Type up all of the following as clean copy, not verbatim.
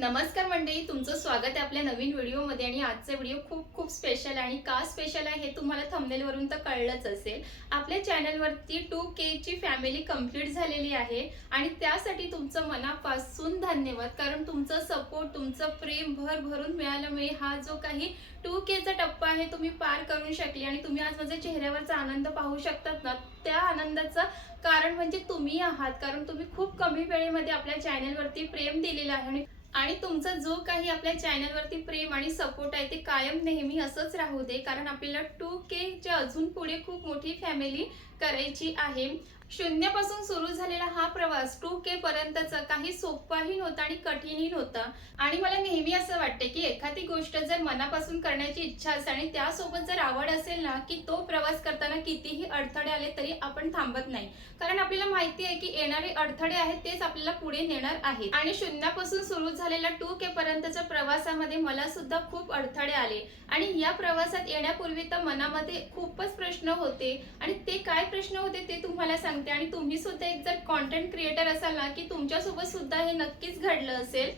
नमस्कार मंडळी, तुमचं स्वागत आहे आपल्या नवीन व्हिडिओमध्ये. आणि आजचा व्हिडिओ खूप खूप स्पेशल आहे. आणि का स्पेशल आहे हे तुम्हाला थंबनेलवरून तर कळलंच असेल. आपल्या चॅनलवरती 2K ची फॅमिली कंप्लीट झालेली आहे आणि त्यासाठी तुमचं मनापासून धन्यवाद. कारण तुमचं सपोर्ट, तुमचं प्रेम भरभरून मिळाल्यामुळे हा जो काही 2K चा टप्पा आहे तुम्ही पार करू शकले. आणि तुम्ही आज माझ्या चेहऱ्यावरचा आनंद पाहू शकतात ना, त्या आनंदाचं कारण म्हणजे तुम्ही आहात. कारण तुम्ही खूप कमी वेळेमध्ये आपल्या चॅनलवरती प्रेम दिलेलं आहे आणि तुमचा जो काही आपल्या चॅनलवरती प्रेम आणि सपोर्ट आहे ते कायम नेहमी असंच राहू दे. कारण आपल्याला 2K च्या अजून पुढे खूप मोठी फॅमिली करायची आहे. शून्यापासून सुरू झालेला हा प्रवास 2K पर्यंतचा काही सोपाही नव्हता आणि कठीणही नव्हता. आणि मला नेहमी असं वाटते की एखादी गोष्ट जर मनापासून करण्याची इच्छा असेल आणि त्यासोबत जर आवड असेल ना, की तो प्रवास करताना कितीही अडथळे आले तरी आपण थांबत नाही. कारण आपल्याला माहिती आहे की येणारे अडथळे आहेत तेच आपल्याला पुढे नेणार आहेत. आणि शून्यापासून सुरू झालेल्या 2K पर्यंतच्या प्रवासामध्ये मला सुद्धा खूप अडथळे आले. आणि या प्रवासात येण्यापूर्वी तर मनामध्ये खूपच प्रश्न होते. आणि ते काय प्रश्न होते ते तुम्हाला सांगते. आणि तुम्ही सुद्धा एक जर कॉन्टेंट क्रिएटर असाल ना, की तुमच्यासोबत सुद्धा हे नक्कीच घडलं असेल.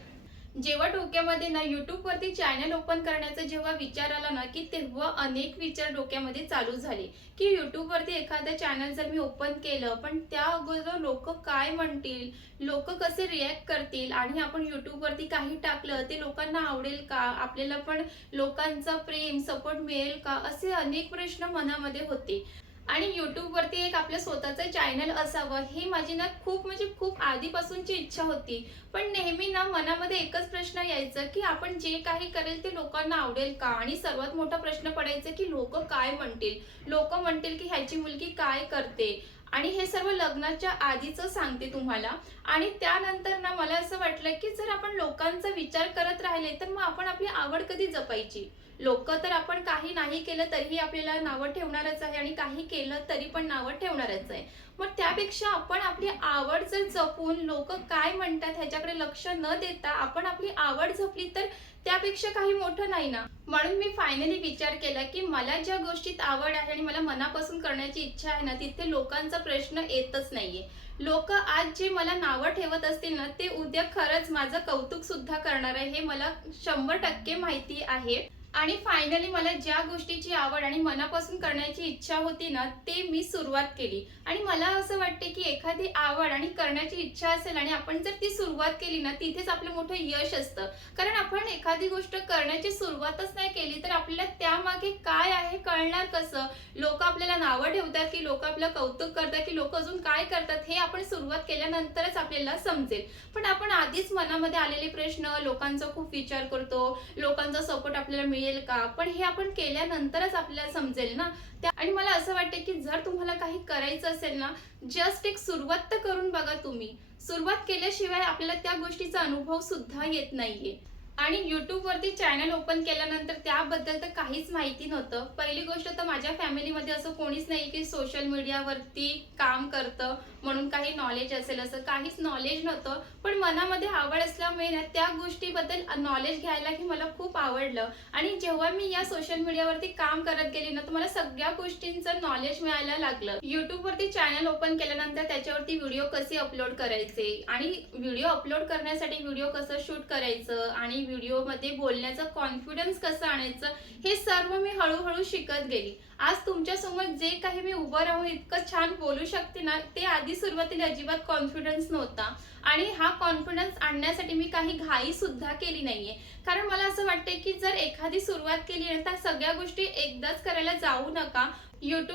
जेव्हा डोक्यामध्ये ना वरती चॅनल ओपन करण्याचा जेव्हा विचार आला ना, की तेव्हा अनेक विचार डोक्यामध्ये चालू झाले. की वरती एखादं चॅनल जर मी ओपन केलं, पण त्या अगोदर लोक काय म्हणतील, लोक कसे रिॲक्ट करतील, आणि आपण वरती काही टाकलं ते लोकांना आवडेल का, आपल्याला पण लोकांचा प्रेम सपोर्ट मिळेल का, असे अनेक प्रश्न मनामध्ये होते. आणि वरती एक आपलं स्वतःचं चॅनल असावं ही माझी ना खूप म्हणजे खूप आधीपासूनची इच्छा होती. पण नेहमी ना मनामध्ये एकच प्रश्न यायचा की आपण जे काही करेल ते लोकांना आवडेल का, आणि सर्वात मोठा प्रश्न पडायचा की लोक काय म्हणतील. लोक म्हणतील की ह्याची मुलगी काय करते. आणि हे सर्व लग्नाच्या आधीच सांगते तुम्हाला. आणि त्यानंतर ना मला असं वाटलं की जर आपण लोकांचा विचार करत राहिले तर मग आपण आपली आवड कधी जपायची. लोक तर आपण काही नाही केलं तरीही आपल्याला नावं ठेवणारच आहे आणि काही केलं तरी पण नावं ठेवणारच आहे. मग त्यापेक्षा आपण आपली आवड जर जपून लोक काय म्हणतात ह्याच्याकडे लक्ष न देता आपण आपली आवड जपली तर त्यापेक्षा काही मोठं नाही ना. म्हणून मी फायनली विचार केला की मला ज्या गोष्टीत आवड आहे आणि मला मनापासून करण्याची इच्छा आहे ना, तिथे लोकांचा प्रश्न येतच नाहीये. लोक आज जे मला नावं ठेवत असतील ना, ते उद्या खरंच माझं कौतुक सुद्धा करणार आहे, हे मला 100% माहिती आहे. आणि फायनली मला ज्या गोष्टीची आवड आणि मनापासून करण्याची इच्छा होती ना, ते मी सुरुवात केली. आणि मला असं वाटते की एखादी आवड आणि करण्याची इच्छा असेल आणि आपण जर ती सुरुवात केली ना, तिथेच आपलं मोठं यश असतं. कारण आपण एखादी गोष्ट करण्याची सुरुवातच नाही केली तर आपल्याला त्यामागे काय आहे कळणार कसं. लोक आपल्याला नावं ठेवतात की लोक आपलं कौतुक करतात की लोक अजून काय करतात हे आपण सुरुवात केल्यानंतरच आपल्याला समजेल. पण आपण आधीच मनामध्ये आलेले प्रश्न, लोकांचा खूप विचार करतो, लोकांचा सपोर्ट आपल्याला मिळेल का, पण हे आपण केल्यानंतरच आपल्याला समजेल ना. आणि मला असं वाटते की जर तुम्हाला काही करायचं असेल ना, जस्ट एक सुरुवात तर करून बघा तुम्ही. सुरुवात केल्याशिवाय आपल्याला त्या गोष्टीचा अनुभव सुद्धा येत नाहीये. आणि वरती चॅनल ओपन केल्यानंतर त्याबद्दल तर काहीच माहिती नव्हतं. पहिली गोष्ट तर माझ्या फॅमिलीमध्ये असं कोणीच नाही की सोशल मीडियावरती काम करतं म्हणून काही नॉलेज असेल, असं काहीच नॉलेज नव्हतं. पण मनामध्ये आवड असल्यामुळे ना त्या गोष्टीबद्दल नॉलेज घ्यायला की मला खूप आवडलं. आणि जेव्हा मी या सोशल मीडियावरती काम करत गेले ना, तर मला सगळ्या गोष्टींचं नॉलेज मिळायला लागलं. वरती चॅनल ओपन केल्यानंतर त्याच्यावरती व्हिडिओ कसे अपलोड करायचे, आणि व्हिडिओ अपलोड करण्यासाठी व्हिडिओ कसं शूट करायचं, आणि व्हिडिओमध्ये बोलण्याचा कॉन्फिडन्स कसं आणायचं, हे सर्व मी हळूहळू शिकत गेली. आज तुमच्या समोर जे काही मी उभं राहून इतकं छान बोलू शकते ना, ते आधी सुरुवातीला अजिबात कॉन्फिडन्स नव्हता. आणि हा कॉन्फिडन्स आणण्यासाठी मी काही घाई सुद्धा केली नाहीये. कारण मला असं वाटतंय की जर एखादी सुरुवात केली तर सगळ्या गोष्टी एकदाच करायला जाऊ नका.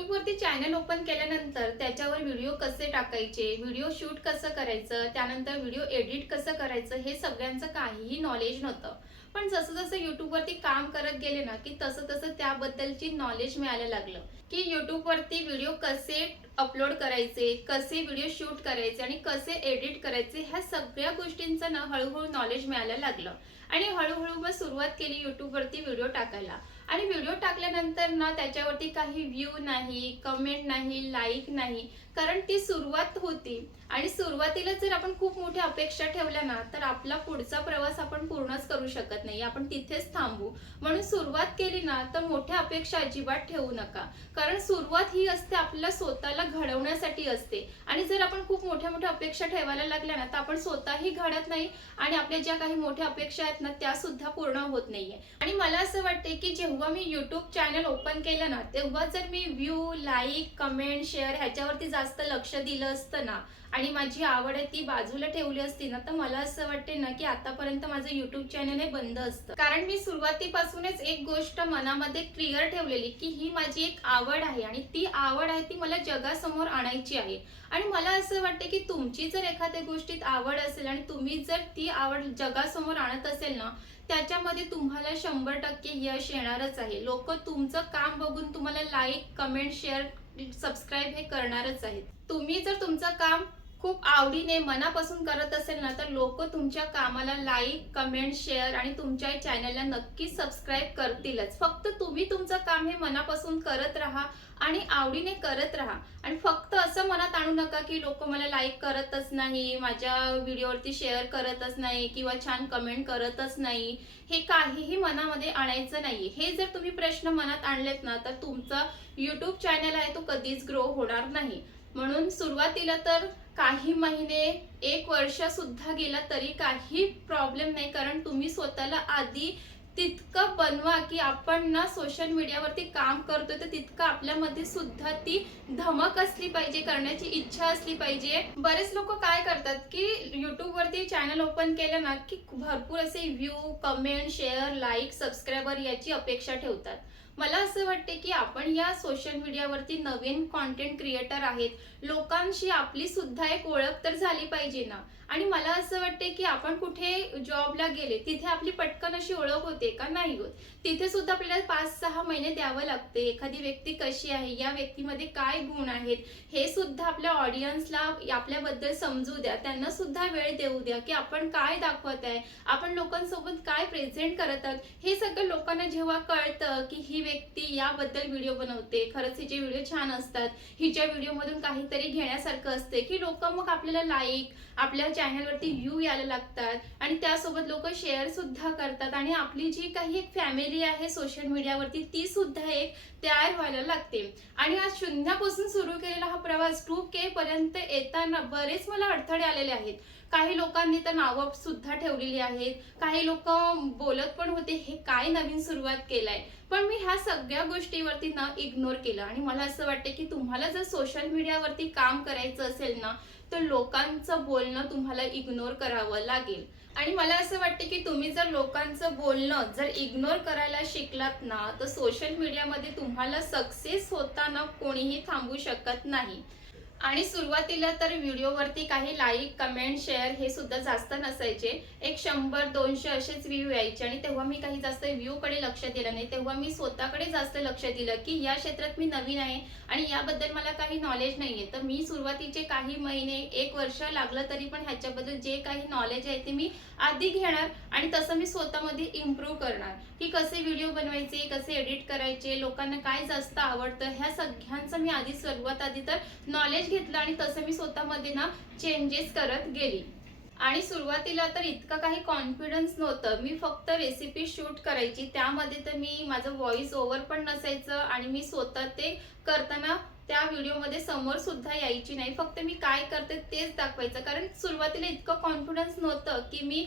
वरती चॅनल ओपन केल्यानंतर त्याच्यावर व्हिडिओ कसे टाकायचे, व्हिडिओ शूट कसं करायचं, त्यानंतर व्हिडिओ एडिट कसं करायचं, हे सगळ्यांचं काहीही नॉलेज नव्हतं. पण जसं जसं वरती काम करत गेले ना, की तसं तसं त्याबद्दलची नॉलेज मिळायला लागलं. की वरती व्हिडिओ कसे अपलोड करायचे, कसे व्हिडिओ शूट करायचे आणि कसे एडिट करायचे, ह्या सगळ्या गोष्टींचं ना हळूहळू नॉलेज मिळायला लागलं. आणि हळूहळू मग सुरुवात केली वरती व्हिडिओ टाकायला. आणि व्हिडिओ टाकल्यानंतर ना त्याच्यावरती काही व्ह्यू नाही, कमेंट नाही, लाईक नाही. कारण ती सुरुवात होती. आणि सुरुवातीला जर आपण खूप मोठ्या अपेक्षा ठेवल्या ना, तर आपला पुढचा प्रवास आपण पूर्णच करू शकत नाही, आपण तिथेच थांबू. म्हणून सुरुवात केली ना तर मोठ्या अपेक्षा अजिबात ठेवू नका. कारण सुरुवात ही असते आपल्याला स्वतःला घडवण्यासाठी असते आणि जर आपण खूप मोठ्या मोठ्या अपेक्षा ठेवायला लागल्या ना तर आपण स्वतःही घडत नाही आणि आपल्या ज्या काही मोठ्या अपेक्षा आहेत ना त्या सुद्धा पूर्ण होत नाहीये. आणि मला असं वाटते की जेव्हा मी YouTube चॅनल ओपन केलं ना तेव्हा जर मी व्ह्यू, लाईक, कमेंट, शेअर ह्याच्यावरती जास्त लक्ष दिलं असतं ना आणि माझी आवड आहे ती बाजूला ठेवली असती ना तर मला असं वाटते ना की आतापर्यंत माझं YouTube चॅनल हे बंद असतं. कारण मी सुरुवातीपासूनच एक गोष्ट मनामध्ये क्लिअर ठेवलेली की ही माझी एक आवड आहे आणि ती आवड आहे ती मला जगासमोर आणायची आहे. आणि मला असं वाटते की तुमची जर एखाद्या गोष्टीत आवड असेल आणि तुम्ही जर ती आवड जगासमोर आणत असेल ना त्याच्यामध्ये तुम्हाला 100% यश येणारच आहे. लोक तुमचं काम बघून तुम्हाला लाईक, कमेंट, शेअर, सबस्क्राईब हे करणारच आहेत. तुम्ही जर तुमचं काम खूप आवडीने मनापासून करत असेल ना तर लोक तुमच्या कामाला लाईक, कमेंट, शेअर आणि तुमच्या चॅनलला नक्कीच सबस्क्राईब करतीलच. फक्त तुम्ही तुमचं काम हे मनापासून करत राहा आणि आवडीने करत राहा आणि फक्त असं मनात आणू नका की लोक मला लाईक करतच नाही, माझ्या व्हिडिओवरती शेअर करतच नाही किंवा छान कमेंट करतच नाही. हे काहीही मनामध्ये आणायचं नाही. हे जर तुम्ही प्रश्न मनात आणलेत ना तर तुमचा YouTube चॅनल आहे तो कधीच ग्रो होणार नाही. म्हणून सुरुवातीला तर काही महिने, 1 वर्ष सुद्धा गेला तरी काही प्रॉब्लेम नाही. कारण तुम्ही स्वतःला आधी तितकं बनवा की आपण ना सोशल मीडियावरती काम करतोय तर तितकं आपल्यामध्ये सुद्धा ती धमक असली पाहिजे, करण्याची इच्छा असली पाहिजे. बरेच लोक काय करतात की YouTube वरती चॅनल ओपन केलं ना की भरपूर असे view, comment, share, like, subscriber याची अपेक्षा ठेवतात. मला असं वाटते की आपण या सोशल मीडियावरती नवीन कॉन्टेंट क्रिएटर आहेत, लोकांशी आपली सुद्धा एक ओळख तर झाली पाहिजे ना. आणि मला असं वाटते की आपण कुठे जॉबला गेले तिथे आपली पटकन अशी ओळख होते का? नाही होत. तिथे सुद्धा आपल्याला 5-6 महिने द्यावं लागते. एखादी व्यक्ती कशी आहे, या व्यक्तीमध्ये काय गुण आहेत हे सुद्धा आपल्या ऑडियन्सला आपल्याबद्दल समजू द्या. त्यांना सुद्धा वेळ देऊ द्या की आपण काय दाखवत आहे, आपण लोकांसोबत काय प्रेझेंट करत आहोत. हे सगळं लोकांना जेव्हा कळतं की ही व्यक्ती याबद्दल व्हिडिओ बनवते, खरंच हिचे व्हिडिओ छान असतात, हिच्या व्हिडिओमधून काहीतरी घेण्यासारखं असते, की लोक मग आपल्याला लाईक, आपल्या चॅनलवरती व्ह्यू यायला लागतात आणि त्यासोबत लोक शेअर सुद्धा करतात आणि आपली जी काही एक फॅमिली आहे सोशल मीडियावरती ती सुद्धा एक तयार व्हायला लागते. आणि आज शून्यापासून सुरू केलेला हा प्रवास 2K पर्यंत येताना बरेच मला अडथळे आलेले आहेत. काही लोकांनी तर नावं सुद्धा ठेवलेली आहेत, काही लोक बोलत पण होते हे काय नवीन सुरुवात केलाय. पण मी ह्या सगळ्या गोष्टीवरती ना इग्नोर केलं आणि मला असं वाटतं की तुम्हाला जर सोशल मीडियावरती काम करायचं असेल ना तर लोकांचं बोलणं तुम्हाला इग्नोर करावं लागेल. आणि मला असं वाटतं की तुम्ही जर लोकांचं बोलणं जर इग्नोर करायला शिकलात ना तर सोशल मीडियामध्ये तुम्हाला सक्सेस होताना कोणीही थांबू शकत नाही. आणि सुरुवातीला तर व्हिडिओवरती काही लाईक, कमेंट, शेअर हे सुद्धा जास्त नसायचे. एक 100-200 असेच व्ह्यू यायचे आणि तेव्हा मी काही जास्त व्ह्यूकडे लक्ष दिलं नाही. तेव्हा मी स्वतःकडे जास्त लक्ष दिलं की या क्षेत्रात मी नवीन आहे आणि याबद्दल मला काही नॉलेज नाहीये. तर मी सुरुवातीचे काही महिने, 1 वर्ष लागलं तरी पण ह्याच्याबद्दल जे काही नॉलेज आहे ते मी आधी घेणार आणि तसं मी स्वतःमध्ये इम्प्रूव्ह करणार की कसे व्हिडिओ बनवायचे, कसे एडिट करायचे, लोकांना काय जास्त आवडतं, ह्या सगळ्यांचं मी सुरुवात आधी तर नॉलेज घेतलं आणि तसं मी स्वतःमध्ये ना चेंजेस करत गेली. आणि सुरुवातीला तर इतकं काही कॉन्फिडन्स नव्हतं. मी फक्त रेसिपी शूट करायची, त्यामध्ये तर मी माझं व्हॉइस ओव्हर पण नसायचं आणि मी स्वतः ते करताना त्या व्हिडिओमध्ये समोर सुद्धा यायची नाही. फक्त मी काय करते तेच दाखवायचं. कारण सुरुवातीला इतकं कॉन्फिडन्स नव्हतं की मी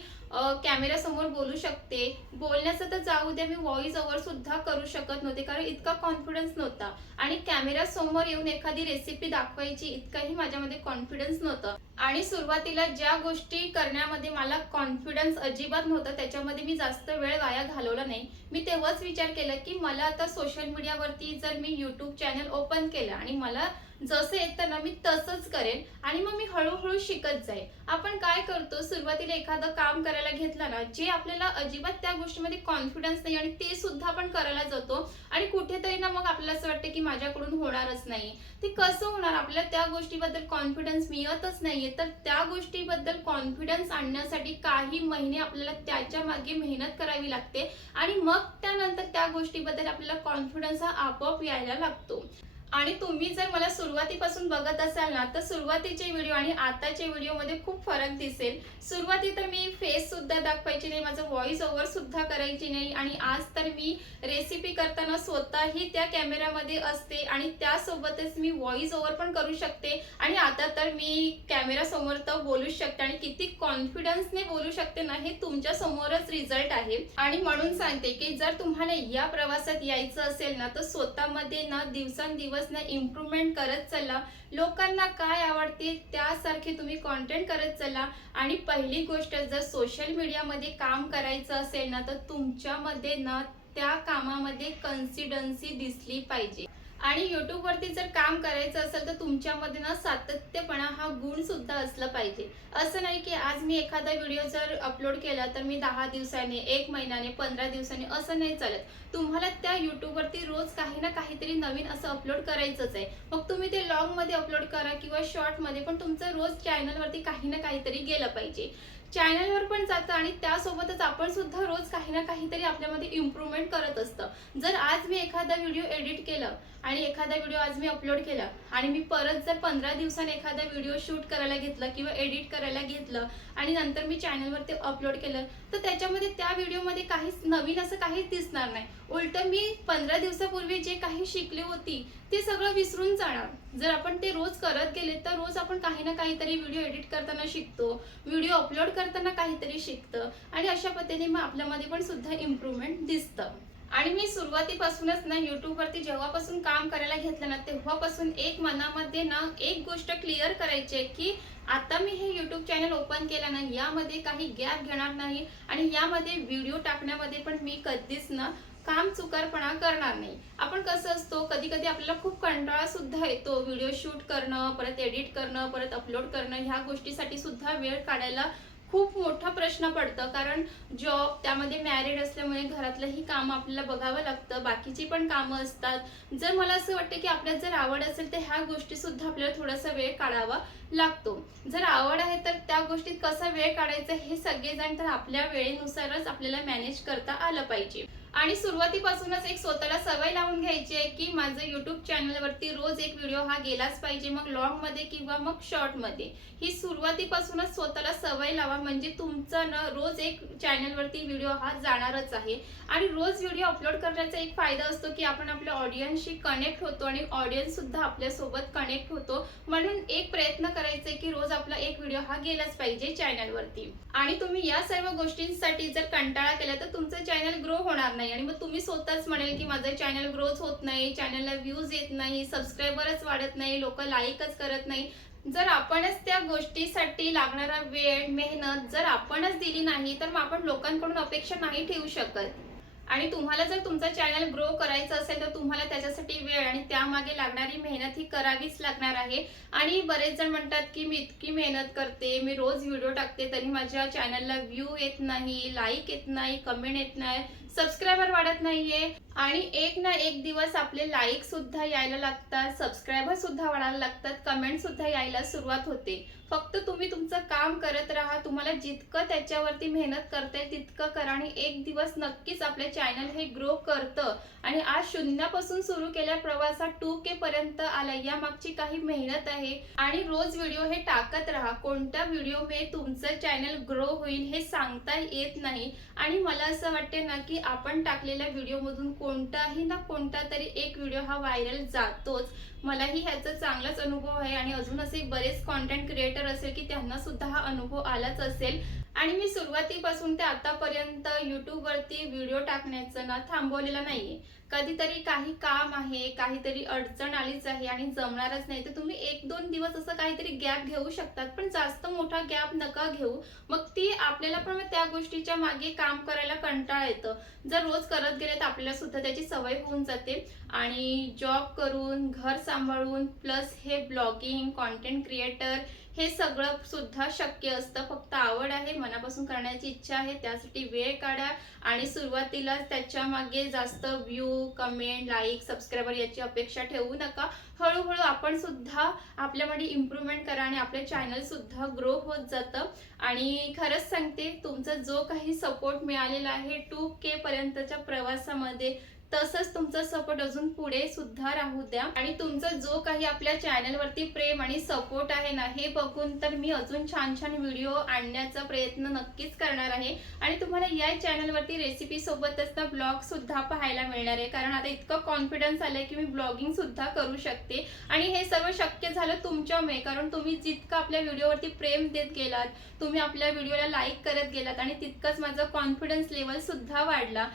कॅमेरा समोर बोलू शकते. बोलण्याचं तर जाऊ द्या, मी व्हॉइस ओव्हर सुद्धा करू शकत नव्हते कारण इतका कॉन्फिडन्स नव्हता. आणि कॅमेरा समोर येऊन एखादी रेसिपी दाखवायची इतकाही माझ्यामध्ये कॉन्फिडन्स नव्हतं. आणि सुरुवातीला ज्या गोष्टी करण्यामध्ये मला कॉन्फिडन्स अजिबात नव्हतं त्याच्यामध्ये मी जास्त वेळ वाया घालवला नाही. मी तेव्हाच विचार केला की मला आता सोशल मीडियावरती जर मी YouTube चॅनल ओपन केलं आणि मला जसं येतं ना मी तसंच करेन आणि मग मी हळूहळू शिकत जाईल. आपण काय करतो, सुरुवातीला एखादं काम करायला घेतलं ना जे आपल्याला अजिबात त्या गोष्टीमध्ये कॉन्फिडन्स नाही आणि ते सुद्धा आपण करायला जातो आणि कुठेतरी ना मग आपल्याला असं वाटतं की माझ्याकडून होणारच नाही. ते कसं होणार, आपल्याला त्या गोष्टीबद्दल कॉन्फिडन्स मिळतच नाहीये. तर त्या गोष्टीबद्दल कॉन्फिडन्स आणण्यासाठी काही महिने आपल्याला त्याच्या मागे मेहनत करावी लागते आणि मग त्यानंतर त्या गोष्टीबद्दल आपल्याला कॉन्फिडन्स हा आपोआप यायला लागतो. आणि तुम्ही जर मला सुरुवातीपासून बघत असाल ना, तर सुरुवातीचे व्हिडिओ आणि आताच्या व्हिडिओमध्ये खूप फरक दिसेल. सुरुवाती तर मी फेस सुद्धा दाखवायची नाही, माझं व्हॉइस ओव्हर सुद्धा करायची नाही आणि आज तर मी रेसिपी करताना स्वतःही त्या कॅमेऱ्यामध्ये असते आणि त्यासोबतच मी व्हॉइस ओव्हर पण करू शकते आणि आता तर मी कॅमेरासमोर तर बोलूच शकते आणि किती कॉन्फिडन्सने बोलू शकते ना, हे तुमच्या समोरच रिझल्ट आहे. आणि म्हणून सांगते की जर तुम्हाला या प्रवासात यायचं असेल ना, तर स्वतःमध्ये ना दिवसेंदिवस ना इम्प्रूव्हमेंट करत चला. लोकांना काय आवडते त्यासारखे तुम्ही कंटेंट करत चला. आणि पहिली गोष्ट, जर सोशल मीडियामध्ये काम करायचं असेल ना, तर तुमच्यामध्ये ना त्या कामामध्ये कन्सिस्टन्सी दिसली पाहिजे. आणि यूट्यूबवरती जर काम करायचं असेल तर तुमच्यामध्ये ना सातत्यपणा हा गुण सुद्धा असला पाहिजे. असं नाही की आज मी एखादा व्हिडिओ जर अपलोड केला तर मी 10 दिवसाने, 1 महिन्याने, 15 दिवसांनी असं नाही चालत. तुम्हाला त्या यूट्यूबवरती रोज काही ना काहीतरी नवीन असं अपलोड करायचंच आहे. मग तुम्ही ते लॉंगमध्ये अपलोड करा किंवा शॉर्टमध्ये, पण तुमचं रोज चॅनलवरती काही ना काहीतरी गेलं पाहिजे. चॅनलवर पण जातं आणि त्यासोबतच आपण सुद्धा रोज काही ना काहीतरी आपल्यामध्ये इम्प्रूव्हमेंट करत असतं. जर आज मी एखादा व्हिडिओ एडिट केलं आणि एखादा व्हिडिओ आज मी अपलोड केला आणि मी परत जर 15 दिवसांनी एखादा व्हिडिओ शूट करायला घेतला किंवा एडिट करायला घेतलं आणि नंतर मी चॅनलवरती अपलोड केलं, तर त्याच्यामध्ये त्या व्हिडिओमध्ये काहीच नवीन असं काहीच दिसणार नाही. उलटं मी 15 दिवसापूर्वी जे काही शिकली होती ते सगळं विसरून जाणार. जर आपण ते रोज करत गेले तर रोज आपण काही ना काहीतरी व्हिडिओ एडिट करताना शिकतो, व्हिडिओ अपलोड करताना काहीतरी शिकतं आणि अशा पद्धतीने मग आपल्यामध्ये पण सुद्धा इम्प्रूव्हमेंट दिसतं. आणि मी सुरुवातीपासूनच ना यूट्यूबवरती जेव्हापासून काम करायला घेतलं ना, तेव्हापासून एक मनामध्ये ना एक गोष्ट क्लिअर करायची आहे की आता मी हे यूट्यूब चॅनल ओपन केलं ना, यामध्ये काही गॅप घेणार नाही आणि यामध्ये व्हिडिओ टाकण्यामध्ये पण मी कधीच ना काम चुकारपणा करणार नाही. आपण कसं असतो, कधी कधी आपल्याला खूप कंटाळा सुद्धा येतो व्हिडिओ शूट करणं, परत एडिट करणं, परत अपलोड करणं, ह्या गोष्टीसाठी सुद्धा वेळ काढायला खूप मोठा प्रश्न पडतं. कारण जॉब, त्यामध्ये मॅरिड असल्यामुळे घरातलंही काम आपल्याला बघावं लागतं, बाकीची पण कामं असतात. जर मला असं वाटतं की आपल्यात जर आवड असेल तर ह्या गोष्टी सुद्धा आपल्याला थोडासा वेळ काढावा लागतो. जर आवड आहे तर त्या गोष्टीत कसा वेळ काढायचा हे सगळेजण तर आपल्या वेळेनुसारच आपल्याला मॅनेज करता आलं पाहिजे. आणि सुरुवातीपासूनच एक स्वतःला सवय लावून घ्यायची आहे की माझं यूट्यूब चॅनलवरती रोज एक व्हिडिओ हा गेलाच पाहिजे, मग लॉंगमध्ये किंवा मग शॉर्टमध्ये. ही सुरुवातीपासूनच स्वतःला सवय लावा, म्हणजे तुमचा ना रोज एक चॅनलवरती व्हिडिओ हा जाणारच आहे. आणि रोज व्हिडिओ अपलोड करण्याचा एक फायदा असतो की आपण आपल्या ऑडियन्सशी कनेक्ट होतो आणि ऑडियन्स सुद्धा आपल्यासोबत कनेक्ट होतो. म्हणून एक प्रयत्न करायचा आहे की रोज आपला एक व्हिडिओ हा गेलाच पाहिजे चॅनलवरती. आणि तुम्ही या सर्व गोष्टींसाठी जर कंटाळा केला तर तुमचं चॅनल ग्रो होणार नाही आणि मग तुम्ही स्वतःच म्हणेल की माझं चॅनल ग्रोच होत नाही, चॅनलला व्ह्यूज येत नाही, सबस्क्रायबरच वाढत नाही, लोक लाईकच करत नाही. जर आपणच त्या गोष्टीसाठी लागणारा वेळ, मेहनत जर आपणच दिली नाही तर मग आपण लोकांकडून अपेक्षा नाही ठेवू शकत. आणि तुम्हाला जर तुमचा चॅनल ग्रो करायचं असेल तर तुम्हाला त्याच्यासाठी वेळ आणि त्यामागे लागणारी मेहनत ही करावीच लागणार आहे. आणि बरेच जण म्हणतात की मी इतकी मेहनत करते, मी रोज व्हिडिओ टाकते, तरी माझ्या चॅनलला व्ह्यू येत नाही, लाईक येत नाही, कमेंट येत नाही, सबस्क्रायबर वाढत नाहीये. आणि एक ना एक दिवस आपले लाईक सुद्धा यायला लागतात, सबस्क्रायबर सुद्धा वाढायला लागतात, कमेंट सुद्धा यायला सुरुवात होते. फक्त तुम्ही तुमचं काम करत राहा. तुम्हाला जितकं त्याच्यावरती मेहनत करता येईल तितकं करा आणि एक दिवस नक्कीच आपले चॅनल हे ग्रो करतं. आणि आज शून्यापासून सुरू केल्या प्रवासात 2K पर्यंत आला, या मागची काही मेहनत आहे. आणि रोज व्हिडिओ हे टाकत राहा. कोणत्या व्हिडिओमुळे तुमचं चॅनल ग्रो होईल हे सांगता येत नाही. आणि मला असं वाटते ना की आपण टाकलेल्या व्हिडिओमधून कोणताही ना कोणता तरी एक व्हिडिओ हा व्हायरल जातोच. मलाही ह्याचा चांगलाच अनुभव आहे आणि अजून असे बरेच कॉन्टेंट क्रिएटर असेल की त्यांना सुद्धा हा अनुभव आलाच असेल. आणि मी सुरुवातीपासून ते आतापर्यंत यूट्यूबवरती व्हिडिओ टाकण्याचं ना थांबवलेलं नाहीये. कधीतरी काही काम आहे, काहीतरी अडचण आलीच आहे आणि जमणारच नाही तर तुम्ही 1-2 दिवस असं काहीतरी गॅप घेऊ शकतात, पण जास्त मोठा गॅप नका घेऊ. मग ती आपल्याला पण त्या गोष्टीच्या मागे काम करायला कंटाळा येतं. जर रोज करत गेले तर आपल्याला सुद्धा त्याची सवय होऊन जाते. आणि जॉब करून, घर सांभाळून, प्लस हे ब्लॉगिंग, कॉन्टेंट क्रिएटर हे सगळं सुद्धा शक्य असतं. फक्त आवड आहे, मनापासून करण्याची इच्छा आहे, त्यासाठी वेळ काढा. आणि सुरुवातीला त्याच्या मागे जास्त व्ह्यू, कमेंट, लाईक, सबस्क्रायबर याची अपेक्षा ठेवू नका. हळूहळू आपण सुद्धा आपल्यामध्ये इम्प्रूव्हमेंट करा आणि आपले चॅनल सुद्धा ग्रो होत जातं. आणि खरंच सांगते, तुमचा जो काही सपोर्ट मिळालेला आहे 2K पर्यंतच्या प्रवासामध्ये, तसंच तुमचा सपोर्ट अजून पुढे सुद्धा राहू द्या आणि तुमचा जो काही आपल्या चॅनलवरती प्रेम आणि सपोर्ट आहे ना, हे बघून तर मी अजून छान छान व्हिडिओ आणण्याचा प्रयत्न नक्कीच करणार आहे आणि तुम्हाला या चॅनलवरती रेसिपी सोबतच ना ब्लॉग सुद्धा पाहायला मिळणार आहे. कारण आता इतकं कॉन्फिडन्स आलंय की मी ब्लॉगिंग सुद्धा करू शकते आणि हे सर्व शक्य झालं तुमच्यामुळे. कारण तुम्ही जितकं आपल्या व्हिडिओवरती प्रेम देत गेलात, तुम्ही आपल्या व्हिडिओला लाईक करत गेलात आणि तितकंच माझा कॉन्फिडन्स लेवल सुद्धा वाढला.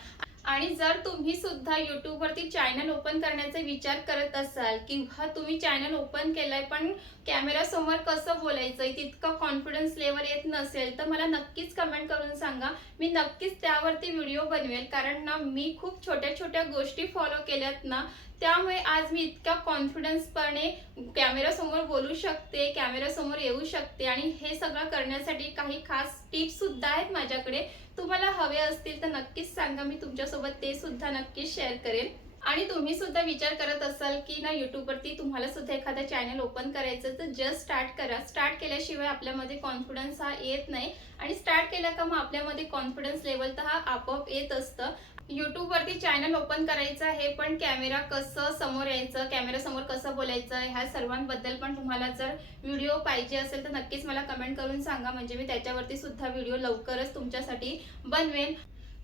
आणि जर तुम्ही सुद्धा YouTube वरती चॅनल ओपन करण्याचा विचार करत असाल किंवा तुम्ही चॅनल ओपन केलंय पण कॅमेरा समोर कसं बोलायचंय तितका कॉन्फिडन्स लेवल येत नसेल, तर मला नक्कीच कमेंट करून सांगा. मी नक्कीच त्यावरती व्हिडिओ बनवेल. कारण ना मी खूप छोट्या छोट्या गोष्टी फॉलो केल्यात ना, त्यामुळे आज मी इतक्या कॉन्फिडन्सपणे कॅमेरा समोर बोलू शकते, कॅमेरा समोर येऊ शकते. आणि हे सगळं करण्यासाठी काही खास टिप्स सुद्धा आहेत माझ्याकडे. तुम्हाला हवे असतील तर नक्कीच सांगा, मी तुमच्यासोबत ते सुद्धा नक्कीच शेअर करेन. आणि तुम्ही सुद्धा विचार करत असाल की ना YouTube वरती तुम्हाला सुद्धा एखादा चॅनल ओपन करायचं, तर जस्ट स्टार्ट करा. स्टार्ट केल्याशिवाय आपल्यामध्ये कॉन्फिडन्स हा येत नाही आणि स्टार्ट केला का मग आपल्यामध्ये कॉन्फिडन्स लेवल तर हा आपोआप येत असतं. YouTube वरती चॅनल ओपन करायचं आहे, पण कॅमेरा कसं समोर यायचं, कॅमेरा समोर कसं बोलायचं, ह्या सर्वांबद्दल पण तुम्हाला जर व्हिडिओ पाहिजे असेल तर नक्कीच मला कमेंट करून सांगा. म्हणजे मी त्याच्यावरती सुद्धा व्हिडिओ लवकरच तुमच्यासाठी बनवेन.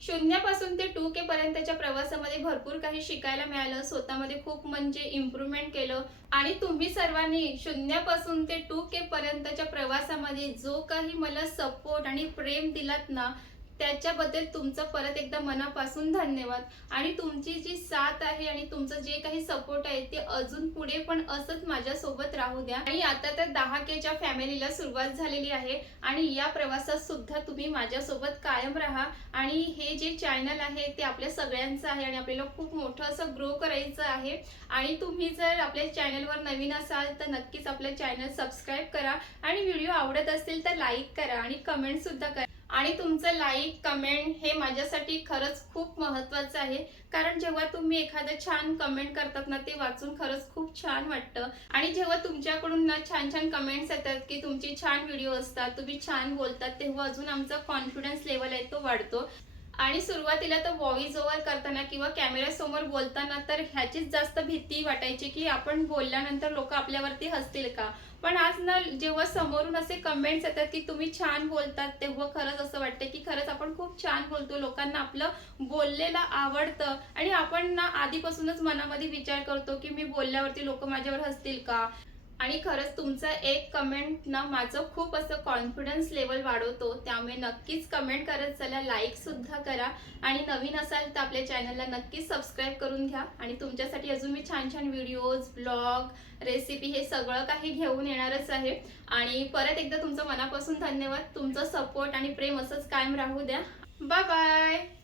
शून्यापासून ते 2K पर्यंतच्या प्रवासामध्ये भरपूर काही शिकायला मिळालं. स्वतःमध्ये खूप म्हणजे इम्प्रूव्हमेंट केलं आणि तुम्ही सर्वांनी शून्यापासून ते 2K पर्यंतच्या प्रवासामध्ये जो काही मला सपोर्ट आणि प्रेम दिलात ना, त्याच्याबद्दल तुमचं परत एकदा मनापासून धन्यवाद. आणि तुमची जी साथ आहे आणि तुमचं जे काही सपोर्ट आहे ते अजून पुढे पण असंच माझ्यासोबत राहू द्या. आणि आता तर 10Kच्या फॅमिलीला सुरुवात झालेली आहे आणि या प्रवासात सुद्धा तुम्ही माझ्यासोबत कायम राहा. आणि हे जे चॅनल आहे ते आपल्या सगळ्यांचं आहे आणि आपल्याला खूप मोठं असं ग्रो करायचं आहे. आणि तुम्ही जर आपल्या चॅनलवर नवीन असाल तर नक्कीच आपलं चॅनल सबस्क्राईब करा आणि व्हिडिओ आवडत असेल तर लाईक करा आणि कमेंट सुद्धा करा. आणि तुमचं लाईक कमेंट हे माझ्यासाठी खरंच खूप महत्त्वाचं आहे. कारण जेव्हा तुम्ही एखादं छान कमेंट करतात ना, ते वाचून खरंच खूप छान वाटतं. आणि जेव्हा तुमच्याकडून ना छान छान कमेंट्स येतात की तुमची छान व्हिडिओ असतात, तुम्ही छान बोलतात, तेव्हा अजून आमचा कॉन्फिडन्स लेवल आहे तो वाढतो. आणि सुरुवातीला तर व्हॉइस ओव्हर करताना किंवा कॅमेऱ्यासमोर बोलताना तर ह्याचीच जास्त भीती वाटायची की आपण बोलल्यानंतर लोक आपल्यावरती हसतील का. पण आज ना जेव्हा समोरून असे कमेंट्स येतात की तुम्ही छान बोलतात, तेव्हा खरंच असं वाटतं की खरंच आपण खूप छान बोलतो, लोकांना आपलं बोललेलं आवडतं. आणि आपण ना आधीपासूनच मनामध्ये विचार करतो की मी बोलल्यावरती लोक माझ्यावर हसतील का. आणि खरंच तुमचा एक कमेंट ना माझं खूप असं कॉन्फिडन्स लेवल वाढवतो. त्यामुळे नक्कीच कमेंट करत चला, लाईक सुद्धा करा. आणि नवीन असाल तर आपल्या चॅनलला नक्कीच सबस्क्राईब करून घ्या. आणि तुमच्यासाठी अजून मी छान छान व्हिडिओज, ब्लॉग, रेसिपी हे सगळं काही घेऊन येणारच आहे. आणि परत एकदा तुमचं मनापासून धन्यवाद. तुमचं सपोर्ट आणि प्रेम असंच कायम राहू द्या. Bye bye.